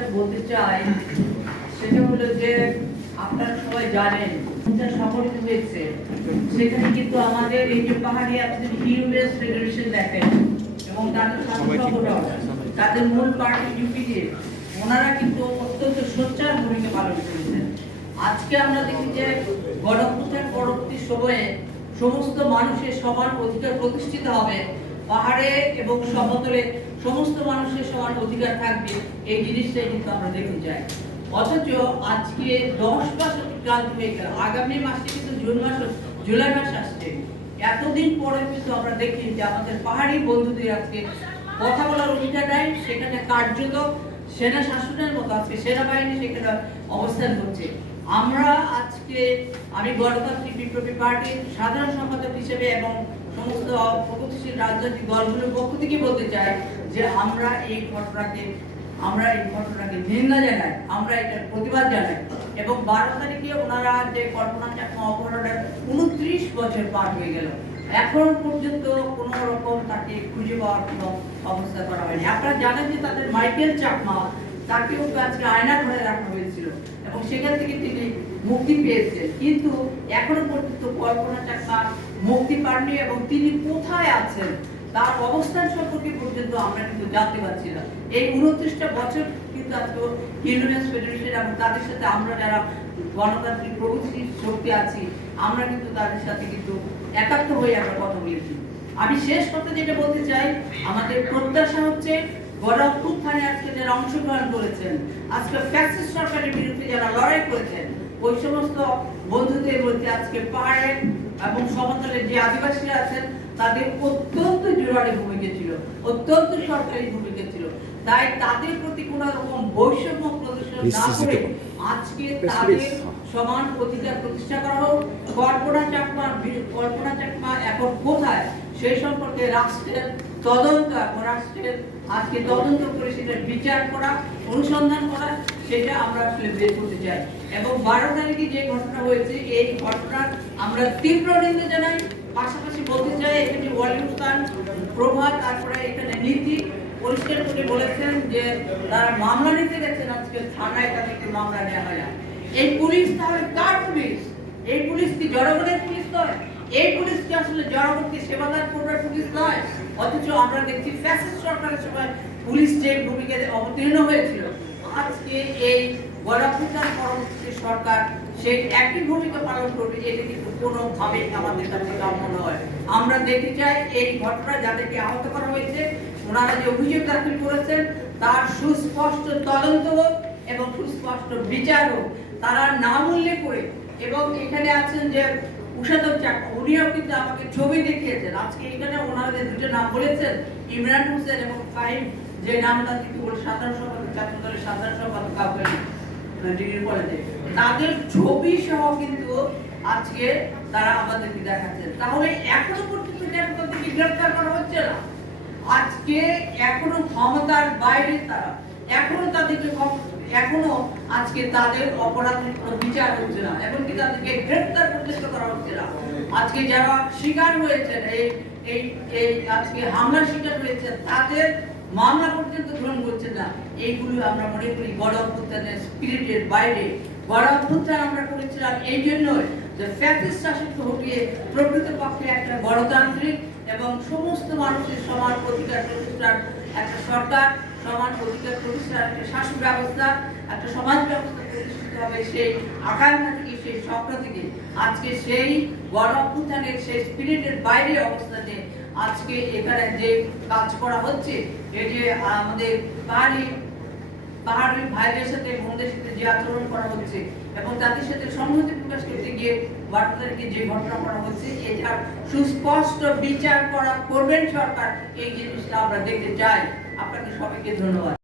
যেটা বলতে চাই সেটা হলো যে আপনারা সবাই জানেন সংগঠিত হয়েছে, সেখানে কিন্তু আমাদের এই যে পাহাড়ি আপনাদের হিউম্যান ফেডারেশন দেখেন এবং তাদের সংগঠন, তাদের মূল পার্টি ইউপিডি, ওনারা কিন্তু অত্যন্ত সোচ্চার ভূমিকা পালন করেছেন। আজকে আমরা দেখি যে গণঅভ্যুত্থান পরবর্তী সময়ে সমস্ত মানুষের সমান অধিকার প্রতিষ্ঠিত হবে, পাহাড়ে এবং সমতলে সমস্ত মানুষের সমান অধিকার থাকবে, এই জিনিসটাই কিন্তু আমরা দেখতে চাই। অথচ আজকে 10 মাস অতিক্রান্ত হয়ে গেল, আগামী মাসে কিন্তু জুলাই মাস আসছে। এতদিন পরে কিন্তু আমরা দেখি যে আমাদের পাহাড়ি বন্ধুদের আজকে কথা বলার অধিকার নাই, সেখানে কার্যত সেনা শাসনের মতো আজকে সেনাবাহিনী সেখানে অবস্থান করছে। আমরা আজকে আমি গণতান্ত্রিক বিপ্লবী পার্টির সাধারণ সম্পাদক হিসেবে এবং সমস্ত প্রগতিশীল রাজনৈতিক দলগুলোর পক্ষ থেকে বলতে চাই যে আমরা এই ঘটনাকে নিন্দা জানাই, আমরা এটার প্রতিবাদ জানাই। এবং 12 তারিখে ওনারা যে কল্পনা চাকমা অপহরণের 29 বছর পার হয়ে গেল, এখন পর্যন্ত কোনো রকম তাকে খুঁজে পাওয়ার কোনো অবস্থা করা হয়নি। আপনারা জানেন যে তাদের মাইকেল চাকমা, তাকেও আজকে আয়না ঘরে রাখা হয়েছিল এবং সেখান থেকে তিনি মুক্তি পেয়েছেন, কিন্তু এখনো পর্যন্ত কল্পনা চাকমা মুক্তি পাননি এবং তিনি কোথায় আছেন তার অবস্থান সম্পর্কে পর্যন্ত আমরা কিন্তু জানতে পারছি না। এই 29টা বছর কিন্তু আজকে হিউম্যান ফেডারেশন এবং তাদের সাথে আমরা যারা গণতান্ত্রিক প্রগতিশীল শক্তি আছি, আমরা কিন্তু তাদের সাথে কিন্তু একাত্ম হয়ে আমরা কথা বলেছি। আমি শেষ কথা যেটা বলতে চাই, আমাদের প্রত্যাশা হচ্ছে গণঅভ্যুত্থানে আজকে যারা অংশগ্রহণ করেছেন, আজকে ফ্যাসিস্ট সরকারের বিরুদ্ধে যারা লড়াই করেছেন, ওই সমস্ত বন্ধুদের মধ্যে আজকে পাহাড়ে এবং সমতলের যে আদিবাসীরা আছেন তাদের অত্যন্ত জোরালো ভূমিকা ছিল, অত্যন্ত সরকারি ভূমিকা ছিল। তাই তাদের প্রতি কোন রকম বৈষম্য প্রদর্শন না করে আজকে তাদের সমান অধিকার প্রতিষ্ঠা করা হোক। কল্পনা চাকমা এখন কোথায় সেই সম্পর্কে রাষ্ট্রের আজকে তদন্ত করে সেটার বিচার করা, অনুসন্ধান করা, সেটা আমরা আসলে বের করতে চাই। এবং 12 তারিখে যে ঘটনা হয়েছে, এই ঘটনার আমরা তীব্র নিন্দা জানাই। পাশাপাশি বলতে চাই এখানে ওয়ালিউড খান প্রভা, তারপরে এখানে নীতি পরিষ্কার করে বলেছেন যে তারা মামলা নিতে গেছেন, আজকে থানায় তাদেরকে মামলা নেওয়া হয় না। এই পুলিশ তাহলে কার পুলিশ? এই পুলিশ কি জনগণের পুলিশ নয়? এই পুলিশ কি আসলে জনগণকে সেবাদান করবার পুলিশ নয়? অথচ আমরা দেখছি ফ্যাসিস্ট সরকারের সময় পুলিশ যে ভূমিকায় অবতীর্ণ হয়েছিল, আজকে এই গণঅভ্যুত্থান পরবর্তী সরকার সেই একই ভূমিকা পালন করবে, এটা কিন্তু কোনোভাবে আমাদের কাছে কাম্য নয়। আমরা দেখতে চাই এই ঘটনা যাদেরকে আহত করা হয়েছে, ওনারা যে অভিযোগ দাখিল করেছেন তার সুস্পষ্ট তদন্ত হোক এবং সুস্পষ্ট বিচার হোক, তারা নাম উল্লেখ করে। এবং এখানে আছেন যে উষাদব চাকমা, উনিও কিন্তু আমাকে ছবি দেখিয়েছেন। আজকে এখানে ওনাদের দুটো নাম বলেছেন, ইমরান হোসেন এবং ফাহিম, যে নামটা কিন্তু সাধারণ সম্পাদক, ছাত্র দলের সাধারণ সম্পাদক কাউকে ডিগ্রি কলেজে, তাদের ছবি সহ কিন্তু আজকে তারা আমাদেরকে দেখাচ্ছেন। তাহলে এখনো পর্যন্ত কেন তাদেরকে গ্রেফতার করা হচ্ছে না? আজকে এখনো ক্ষমতার বাইরে তারা, এখনো আজকে তাদের অপরাধের কোনো বিচার হচ্ছে না, এমনকি তাদেরকে গ্রেফতার পর্যন্ত করা হচ্ছে না। আজকে যারা শিকার হয়েছেন, এই আজকে হামলার শিকার হয়েছেন, তাদের মামলা পর্যন্ত গ্রহণ করছেন না। এইগুলো আমরা মনে করি গণঅভ্যুত্থানের স্পিরিটের বাইরে। গণঅভ্যুত্থান আমরা করেছিলাম এই জন্যই যে ফ্যাসিস্ট শাসনকে হটিয়ে প্রকৃতপক্ষে একটা গণতান্ত্রিক এবং সমস্ত মানুষের সমান অধিকার প্রতিষ্ঠার একটা সরকার, সমান অধিকার প্রতিষ্ঠার একটা শাসন ব্যবস্থা, একটা সমাজ ব্যবস্থা প্রতিষ্ঠিত হবে, সেই আকাঙ্ক্ষা থেকে, সেই স্বপ্ন থেকে আজকে সেই গণঅভ্যুত্থানের সেই স্পিরিটের বাইরে অবস্থানে আজকে এখানে যে কাজ করা হচ্ছে, এই যে আমাদের পাহাড়ি ভাইদের সাথে বোনদের সাথে যে আচরণ করা হচ্ছে এবং তাদের সাথে সংহতি প্রকাশ করতে গিয়ে 12 তারিখে যে ঘটনা করা হচ্ছে, এটার সুস্পষ্ট বিচার করবেন সরকার, এই জিনিসটা আমরা দেখতে চাই। আপনাকে সবাইকে ধন্যবাদ।